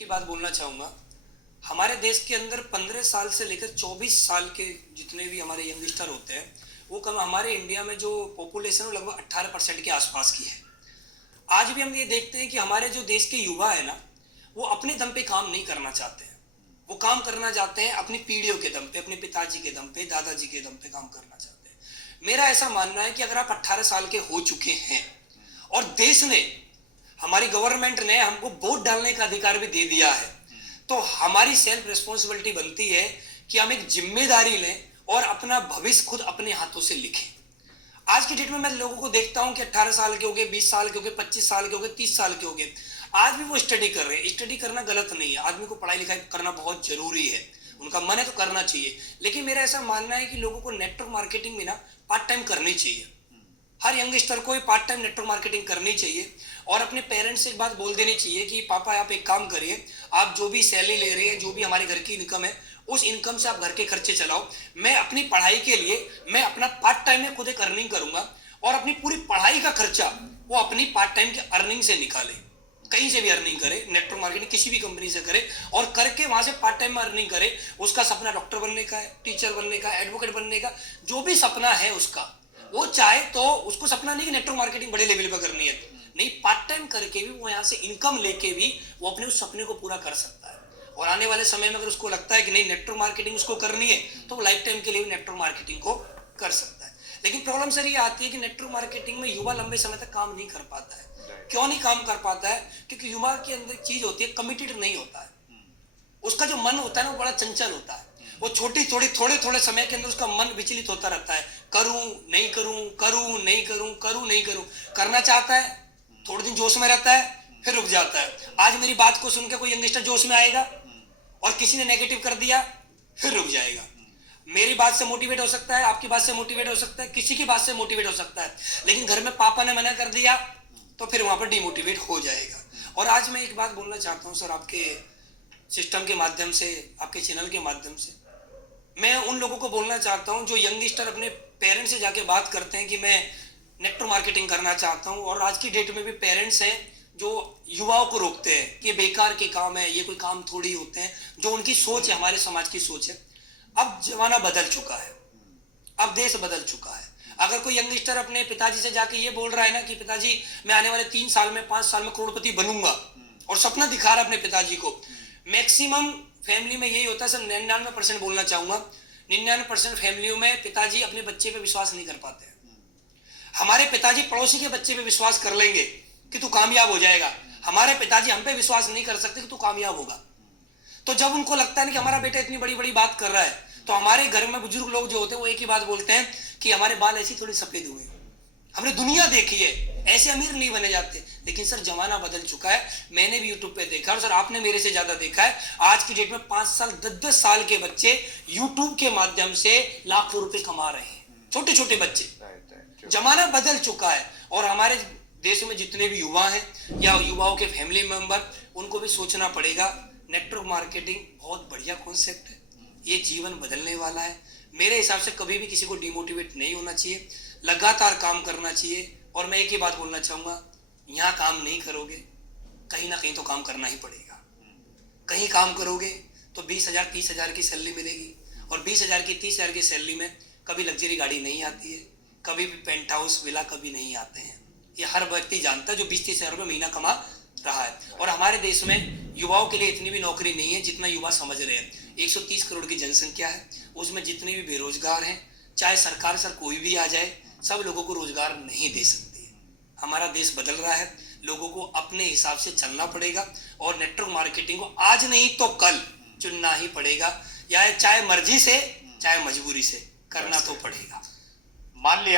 ही बात बोलना चाहूँगा। हमारे देश के अंदर 15 साल से लेकर 24 साल के जितने भी हमारे यंगस्टर होते हैं, वो कम हमारे इंडिया में जो पॉपुलेशन है लगभग 18% के आसपास की है। आज भी हम ये देखते हैं कि हमारे जो देश के युवा है ना, वो अपने दम पे काम नहीं करना चाहते हैं। वो काम करना चाहते हैं अपनी पीढ़ियों के दम पे, अपने पिताजी के दम पे, दादाजी के दम पे काम करना चाहते हैं। मेरा ऐसा मानना है कि अगर आप 18 साल के हो चुके हैं और देश ने, हमारी गवर्नमेंट ने हमको वोट डालने का अधिकार भी दे दिया है, तो हमारी सेल्फ रिस्पॉन्सिबिलिटी बनती है कि हम एक जिम्मेदारी लें और अपना भविष्य खुद अपने हाथों से लिखें। आज की डेट में मैं लोगों को देखता हूं कि 18 साल के हो गए, 20 साल के हो गए, 25 साल के हो गए, 30 साल के हो गए, आज भी वो स्टडी कर रहे हैं। स्टडी करना गलत नहीं है, आदमी को पढ़ाई लिखाई करना बहुत जरूरी है, उनका मन है तो करना चाहिए। लेकिन मेरा ऐसा मानना है कि लोगों को नेटवर्क मार्केटिंग में ना पार्ट टाइम करनी चाहिए। हर यंगस्टर को पार्ट टाइम नेटवर्क मार्केटिंग करनी चाहिए और अपने पेरेंट्स से एक बात बोल देनी चाहिए कि पापा आप एक काम करिए, आप जो भी सैलरी ले रहे हैं, जो भी हमारे घर की इनकम है, उस इनकम से आप घर के खर्चे चलाओ। मैं अपनी पढ़ाई के लिए मैं अपना पार्ट टाइम में खुद एक अर्निंग करूंगा और अपनी पूरी पढ़ाई का खर्चा वो अपनी पार्ट टाइम की अर्निंग से निकाले। कहीं से भी अर्निंग करे, नेटवर्क मार्केटिंग किसी भी कंपनी से करे और करके वहां से पार्ट टाइम में अर्निंग करे। उसका सपना डॉक्टर बनने का है, टीचर बनने का, एडवोकेट बनने का, जो भी सपना है उसका, वो चाहे तो उसको सपना नहीं कि नेटवर्क मार्केटिंग बड़े लेवल पर करनी है, नहीं, पार्ट टाइम करके भी वो यहाँ से इनकम लेके भी वो अपने उस सपने को पूरा कर सकता है। और आने वाले समय में अगर उसको लगता है कि नहीं नेटवर्क मार्केटिंग उसको करनी है, तो वो लाइफ टाइम के लिए भी नेटवर्क मार्केटिंग को कर सकता है। लेकिन प्रॉब्लम सर ये आती है कि नेटवर्क मार्केटिंग में युवा लंबे समय तक काम नहीं कर पाता है। क्यों नहीं काम कर पाता है? क्योंकि युवा के अंदर चीज होती है, कमिटेड नहीं होता है। उसका जो मन होता है ना वो बड़ा चंचल होता है। वो थोड़े थोड़े समय के अंदर उसका मन विचलित होता रहता है, करूं नहीं करूं, करूं नहीं करूं, करूं नहीं करूं। करना चाहता है, थोड़े दिन जोश में रहता है, फिर रुक जाता है। आज मेरी बात को सुनकर कोई यंगस्टर जोश में आएगा और किसी ने नेगेटिव कर दिया, फिर रुक जाएगा। मेरी बात से मोटिवेट हो सकता है, आपकी बात से मोटिवेट हो सकता है, किसी की बात से मोटिवेट हो सकता है, लेकिन घर में पापा ने मना कर दिया तो फिर वहां पर डिमोटिवेट हो जाएगा। और आज मैं एक बात बोलना चाहता हूं सर, आपके सिस्टम के माध्यम से, आपके चैनल के माध्यम से, मैं उन लोगों को बोलना चाहता हूं जो यंगस्टर अपने पेरेंट्स से जाके बात करते हैं कि मैं नेटवर्क मार्केटिंग करना चाहता हूं। और आज की डेट में भी पेरेंट्स हैं जो युवाओं को रोकते हैं कि बेकार के काम है, ये कोई काम थोड़ी होते हैं, जो उनकी सोच है, हमारे समाज की सोच है। अब जमाना बदल चुका है, अब देश बदल चुका है। अगर कोई यंगस्टर अपने पिताजी से जाके ये बोल रहा है ना कि पिताजी मैं आने वाले 3 साल में, 5 साल में करोड़पति बनूंगा, और सपना दिखा रहा है अपने पिताजी को, मैक्सिमम फैमिली में यही होता है सर। 99% बोलना चाहूंगा, 99% फैमिलियों में पिताजी अपने बच्चे पे विश्वास नहीं कर पाते हैं। हमारे पिताजी पड़ोसी के बच्चे पे विश्वास कर लेंगे कि तू कामयाब हो जाएगा, हमारे पिताजी हम पे विश्वास नहीं कर सकते कि तू कामयाब होगा। तो जब उनको लगता है कि हमारा बेटा इतनी बड़ी बड़ी बात कर रहा है, तो हमारे घर में बुजुर्ग लोग जो होते हैं वो एक ही बात बोलते हैं कि हमारे बाल ऐसी थोड़ी सफेद हुए, हमने दुनिया देखी है, ऐसे अमीर नहीं बने जाते। लेकिन सर जमाना बदल चुका है, मैंने भी यूट्यूब पे देखा और सर आपने मेरे से ज्यादा देखा है। आज की डेट में 5 साल 10-10 साल के बच्चे यूट्यूब के माध्यम से लाखों रुपए कमा रहे हैं, छोटे छोटे बच्चे। जमाना बदल चुका है और हमारे देश में जितने भी युवा हैं या युवाओं के फैमिली मेंबर, उनको भी सोचना पड़ेगा। नेटवर्क मार्केटिंग बहुत बढ़िया कॉन्सेप्ट है, ये जीवन बदलने वाला है। मेरे हिसाब से कभी भी किसी को डिमोटिवेट नहीं होना चाहिए, लगातार काम करना चाहिए। और मैं एक ही बात बोलना चाहूंगा, यहाँ काम नहीं करोगे, कहीं ना कहीं तो काम करना ही पड़ेगा। कहीं काम करोगे तो 20,000 30,000 की सैलरी मिलेगी, और 20,000 की 30,000 की सैलरी में कभी लग्जरी गाड़ी नहीं आती है, कभी भी पेंट हाउस विला कभी नहीं आते हैं। ये हर व्यक्ति जानता है जो 20-30 हजार रुपये महीना कमा रहा है। और हमारे देश में युवाओं के लिए इतनी भी नौकरी नहीं है जितना युवा समझ रहे हैं। 130 करोड़ की जनसंख्या है, उसमें जितने भी बेरोजगार हैं, चाहे सरकार सर कोई भी आ जाए, सब लोगों को रोजगार नहीं दे सकती है। हमारा देश बदल रहा है, लोगों को अपने हिसाब से चलना पड़ेगा और नेटवर्क मार्केटिंग को आज नहीं तो कल चुनना ही पड़ेगा, या चाहे मर्जी से चाहे मजबूरी से करना तो पड़ेगा। मान लिया